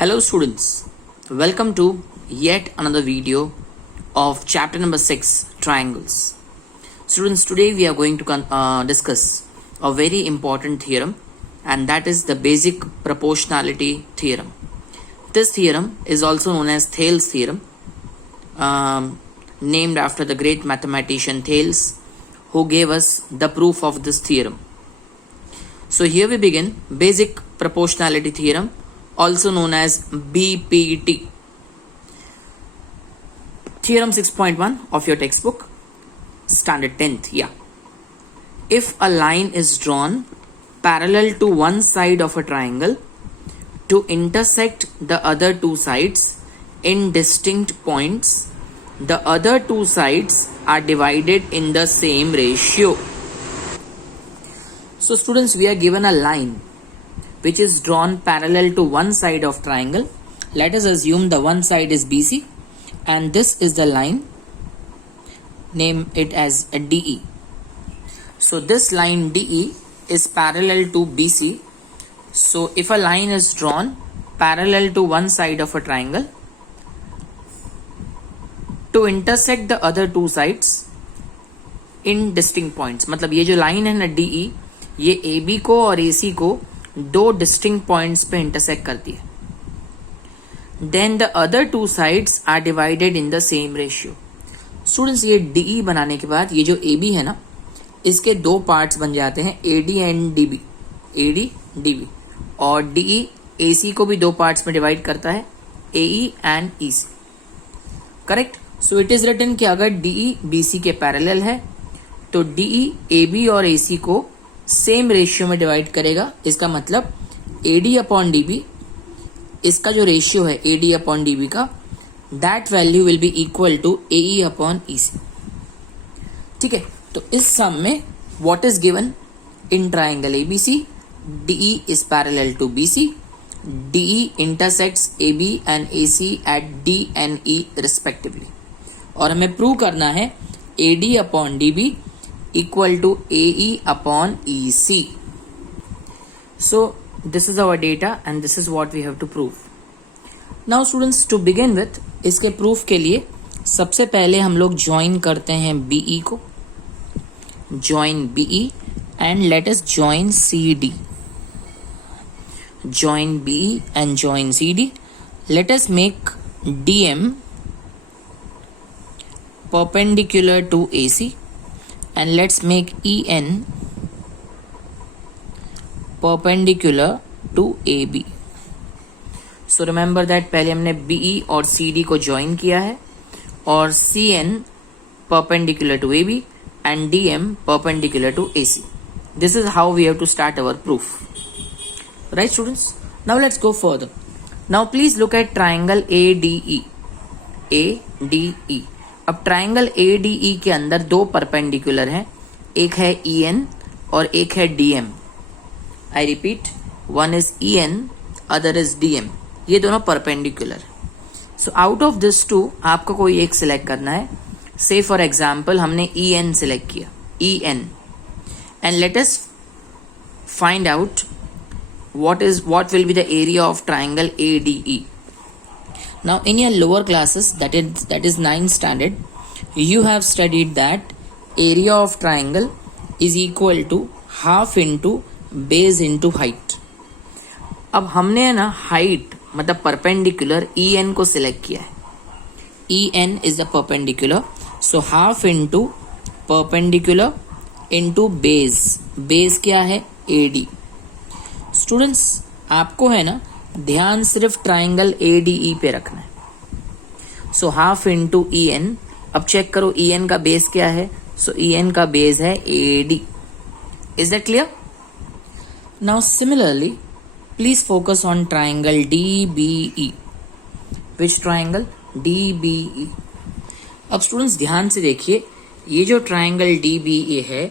Hello students, welcome to yet another video of chapter number 6 triangles. Students, today we are going to discuss a very important theorem, and that is the basic proportionality theorem. This theorem is also known as Thales theorem, named after the great mathematician Thales, who gave us the proof of this theorem. So here we begin basic proportionality theorem, also known as BPT. Theorem 6.1 of your textbook, standard 10th. If a line is drawn parallel to one side of a triangle to intersect the other two sides in distinct points, the other two sides are divided in the same ratio. So students, we are given a line which is drawn parallel to one side of triangle. Let us assume the one side is BC and this is the line. Name it as a DE. So this line DE is parallel to BC. So if a line is drawn parallel to one side of a triangle to intersect the other two sides in distinct points, मतलब ये जो line है ना DE, ये AB को और AC को दो डिस्टिंक्ट पॉइंट्स पे इंटरसेक्ट करती है. Then the other two sides are divided in the same ratio. Students, ये DE बनाने के बाद ये जो AB है ना, इसके दो पार्ट्स बन जाते हैं, AD and DB. AD DB और DE AC को भी दो पार्ट्स में डिवाइड करता है, AE and EC. Correct. So it is written कि अगर DE BC के पैरेलल है तो DE AB और AC को सेम रेशियो में डिवाइड करेगा. इसका मतलब AD अपॉन DB, इसका जो रेशियो है AD अपॉन DB का, that value will be equal to AE upon EC. ठीक है. तो इस सम में what is given in triangle ABC, DE is parallel to BC, DE intersects AB and AC at D and E respectively, और हमें prove करना है AD upon DB equal to AE upon EC. So this is our data and this is what we have to prove. Now students, to begin with, इसके proof के लिए सबसे पहले हम लोग ज्वाइन करते हैं BE को. Join BE and let us join CD. Join BE and join CD. Let us make DM perpendicular to AC. And let's make EN perpendicular to AB. So remember that पहले हमने BE और CD को join किया है और CN perpendicular to AB and DM perpendicular to AC. This is how we have to start our proof. Right students? Now let's go further. Now please look at triangle ADE. ADE. अब triangle ADE के अंदर दो perpendicular हैं, एक है EN और एक है DM. I repeat, one is EN, other is DM. ये दोनों perpendicular. So out of this two आपको कोई एक सिलेक्ट करना है. से फॉर एग्जाम्पल हमने EN सिलेक्ट किया, EN, and let us find out what will be the area of triangle ADE. Now in your lower classes, that is 9th standard, you have studied that area of triangle is equal to half into base into height. अब हमने ना height मतलब perpendicular EN को select किया है. EN is the perpendicular, so half into perpendicular into base. base क्या है? AD. Students, आपको है ना ध्यान सिर्फ ट्राइंगल ADE पे रखना है. So half into EN. अब चेक करो EN का बेस क्या है. सो EN का बेस है AD. Is that clear? Now similarly please focus on triangle DBE. Which triangle? DBE. अब स्टूडेंट्स ध्यान से देखिए, ये जो ट्राइंगल DBE है,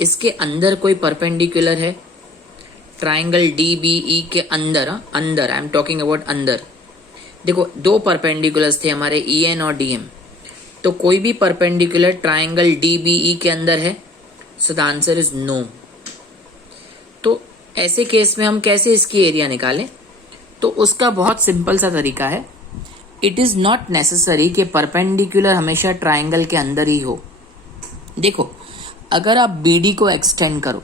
इसके अंदर कोई परपेंडिकुलर है? ट्राइंगल DBE के अंदर आई एम टॉकिंग अबाउट अंदर. देखो, दो परपेंडिकुलर्स थे हमारे EN और DM. तो कोई भी परपेंडिकुलर ट्राइंगल DBE के अंदर है? So the answer is no. तो ऐसे केस में हम कैसे इसकी एरिया निकालें? तो उसका बहुत सिंपल सा तरीका है, इट इज नॉट नेसेसरी कि परपेंडिकुलर हमेशा ट्राइंगल के अंदर ही हो। देखो, अगर आप BD को एक्सटेंड करो,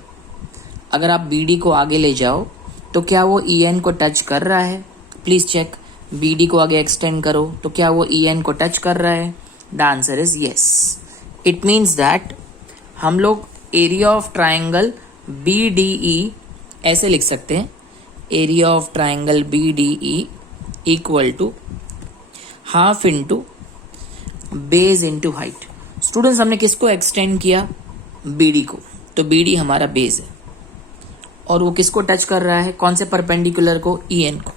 अगर आप BD को आगे ले जाओ तो क्या वो EN को टच कर रहा है? Please check. BD को आगे एक्सटेंड करो तो क्या वो EN को टच कर रहा है? The answer is yes. It means that हम लोग एरिया ऑफ ट्राइंगल BDE ऐसे लिख सकते हैं, area of triangle BDE equal to half into base into height. Students, हमने किसको एक्सटेंड किया? BD को। तो BD हमारा बेस है और वो किसको टच कर रहा है? कौन से परपेंडिकुलर को? EN को।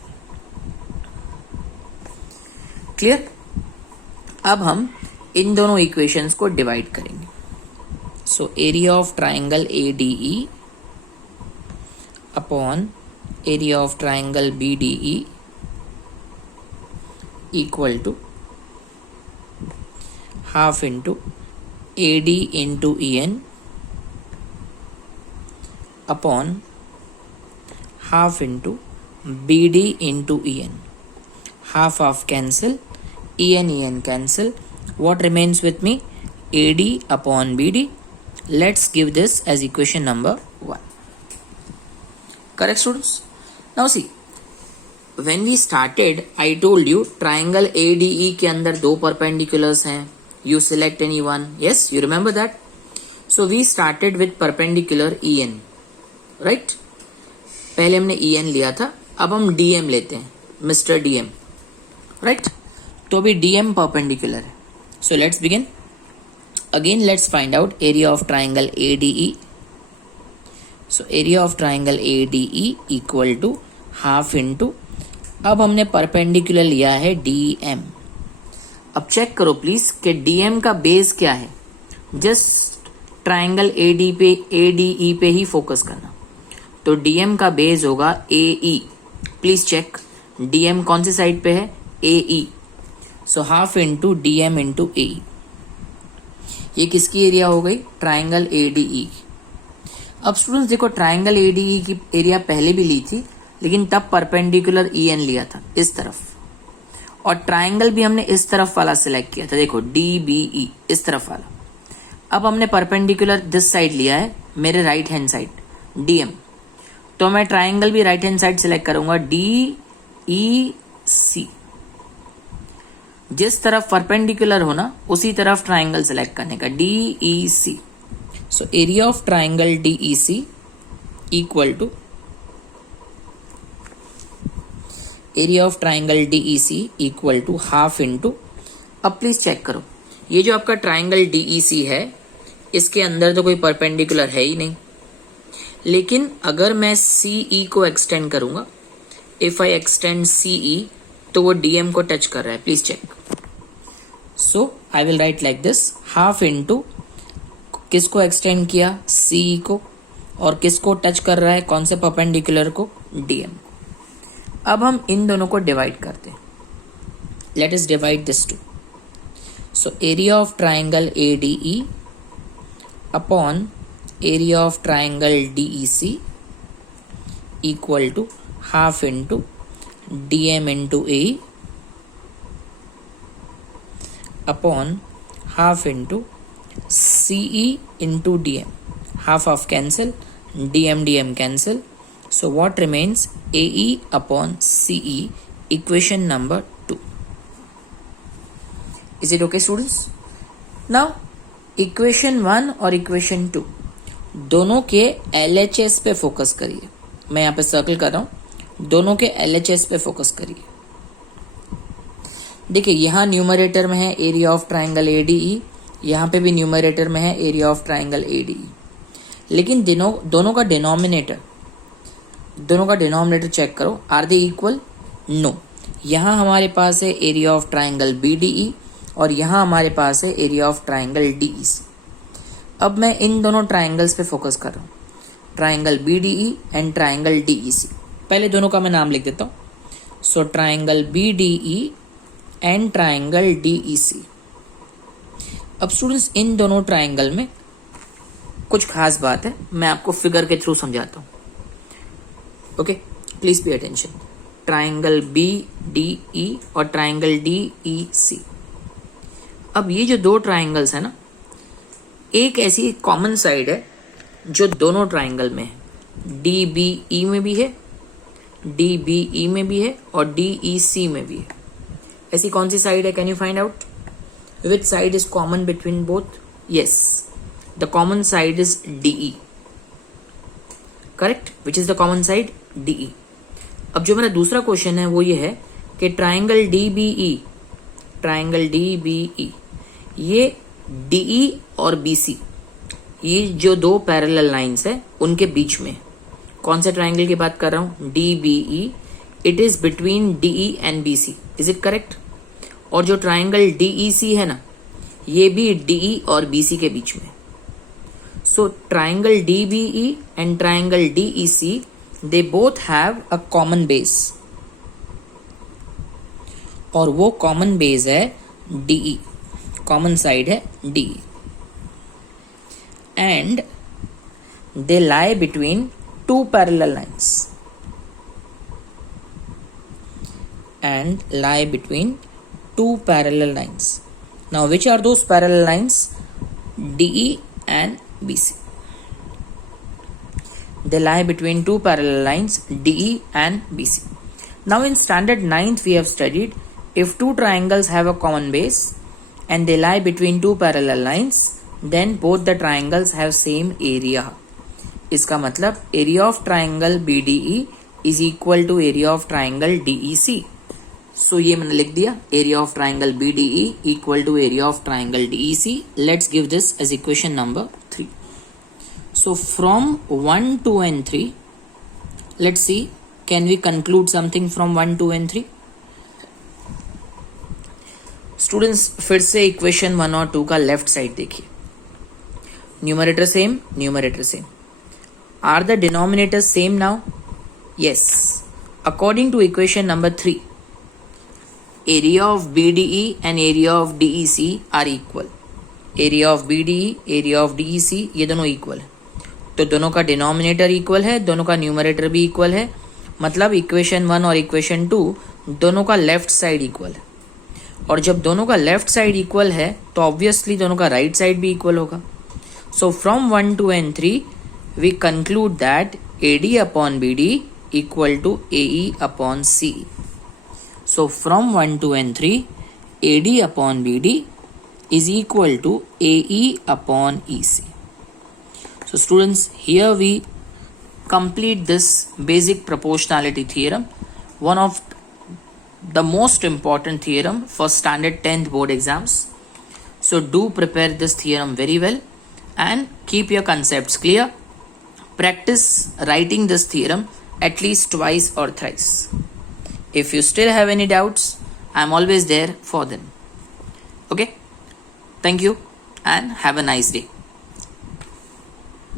क्लियर? अब हम इन दोनों इक्वेशंस को डिवाइड करेंगे। So area of triangle ADE upon area of triangle BDE equal to half into AD into EN upon half into BD into EN। Half of cancel, EN cancel. What remains with me? AD upon BD. Let's give this as equation number 1. Correct, students? Now see, when we started, I told you triangle ADE के अंदर दो perpendiculars हैं. You select any one. Yes, you remember that? So we started with perpendicular EN, right? पहले हमने EN लिया था, अब हम DM लेते हैं, Mr. DM, right? तो अभी DM परपेंडिकुलर है। So let's begin. Again let's find out area of triangle ADE। So area of triangle ADE equal to half into, अब हमने परपेंडिकुलर लिया है DM। अब चेक करो प्लीज कि DM का बेस क्या है। जस्ट ट्राइंगल ADE पे ही फोकस करना। तो DM का बेस होगा AE। प्लीज चेक, DM कौन सी साइड पे है? AE। So half into DM into AE। ये किसकी एरिया हो गई? Triangle ADE। अब स्टूडेंट्स देखो, ट्राइंगल ADE की एरिया पहले भी ली थी, लेकिन तब परपेंडिकुलर EN लिया था इस तरफ, और ट्राइंगल भी हमने इस तरफ वाला सिलेक्ट किया था। देखो DBE इस तरफ वाला। अब हमने परपेंडिकुलर दिस साइड लिया है, मेरे राइट हैंड साइड DM। तो मैं ट्राइंगल भी राइट हैंड साइड सिलेक्ट करूंगा DEC। जिस तरफ परपेंडिकुलर हो ना, उसी तरफ ट्राइंगल सेलेक्ट करने का, DEC। So area of triangle DEC equal to area of triangle DEC equal to half into, अब प्लीज चेक करो, ये जो आपका ट्राइंगल DEC है, इसके अंदर तो कोई परपेंडिकुलर है ही नहीं, लेकिन अगर मैं CE को एक्सटेंड करूंगा, इफ आई एक्सटेंड CE, तो वो DM को टच कर रहा है। Please check. So I will write like this, half into किसको एक्सटेंड किया? CE को। और किसको टच कर रहा है? कौन से परपेंडिकुलर को? DM। अब हम इन दोनों को डिवाइड करते हैं। Let us divide this two. So area of triangle ADE upon area of triangle DEC equal to half into DM into AE upon half into CE into DM. Half of cancel, DM cancel. So what remains? AE upon CE, equation number 2. Is it okay, students? Now equation 1 और equation 2 दोनों के LHS पे focus करिए। मैं यहाँ पे circle कर रहा हूँ, दोनों के LHS पे फोकस करिए। देखिए, यहाँ न्यूमरेटर में है एरिया ऑफ ट्राइंगल ADE, यहाँ पे भी न्यूमरेटर में है एरिया ऑफ ट्राइंगल ADE, लेकिन दोनों का डिनोमिनेटर चेक करो, आर दे इक्वल? नो। यहाँ हमारे पास है एरिया ऑफ ट्राइंगल BDE और यहाँ हमारे पास है एरिया ऑफ ट्राइंगल DEC। अब मैं इन दोनों ट्राइंगल्स पे फोकस कर रहा हूँ, triangle BDE and triangle DEC। पहले दोनों का मैं नाम लिख देता हूं। So triangle BDE and triangle DEC। अब स्टूडेंट्स, इन दोनों ट्राइंगल में कुछ खास बात है, मैं आपको फिगर के थ्रू समझाता हूं। Okay, please pay attention. Triangle B D E और ट्राइंगल डी ई सी। अब ये जो दो ट्राइंगल्स है ना, एक ऐसी कॉमन साइड है जो दोनों ट्राइंगल में है, डी बी ई में भी है, डी बी ई में भी है और डी ई सी में भी है। ऐसी कौन सी साइड है? Can you find out which side is common between both? Yes, the common side is D E. Correct, which is the common side? D E. अब जो मेरा दूसरा क्वेश्चन है वो ये है कि triangle D B E, triangle D B E, ये डीई और बीसी, ये जो दो पैरेलल लाइंस है उनके बीच में कौन से ट्राइंगल की बात कर रहा हूं? D B E. It is between DE and BC. Is it correct? और जो ट्राइंगल डीई सी है ना, ये भी डीई और बीसी के बीच में। So triangle D B E and triangle DE C, they both have a common base, और वो कॉमन बेस है डीई, कॉमन साइड है D, and they lie between two parallel lines, and lie between two parallel lines. Now which are those parallel lines? DE and BC. They lie between two parallel lines DE and BC. Now in standard 9th we have studied if two triangles have a common base and they lie between two parallel lines, then both the triangles have same area. इसका मतलब area of triangle BDE is equal to area of triangle DEC. सो ये मैंने लिख दिया, area of triangle BDE equal to area of triangle DEC. Let's give this as equation number 3. So from 1, 2 and 3, let's see can we conclude something from 1, 2 and 3. Students फिर से equation 1 और 2 का left side देखिए. Numerator same, numerator same. Are the denominator same now? Yes. According to equation number 3, area of BDE and area of DEC are equal. area of BDE, area of DEC, ये दोनों equal है, तो दोनों का denominator equal है, दोनों का numerator भी इक्वल है. मतलब इक्वेशन 1 और इक्वेशन 2 दोनों का लेफ्ट साइड इक्वल है, और जब दोनों का लेफ्ट साइड इक्वल है तो ऑब्वियसली दोनों का राइट साइड भी इक्वल होगा. So from 1, 2 and 3 we conclude that AD upon BD equal to AE upon CE. So from 1, 2 and 3, AD upon BD is equal to AE upon EC. So students, here we complete this basic proportionality theorem, one of the most important theorem for standard 10th board exams. So do prepare this theorem very well and keep your concepts clear. Practice writing this theorem at least twice or thrice. If you still have any doubts, I am always there for them. Okay? Thank you and have a nice day.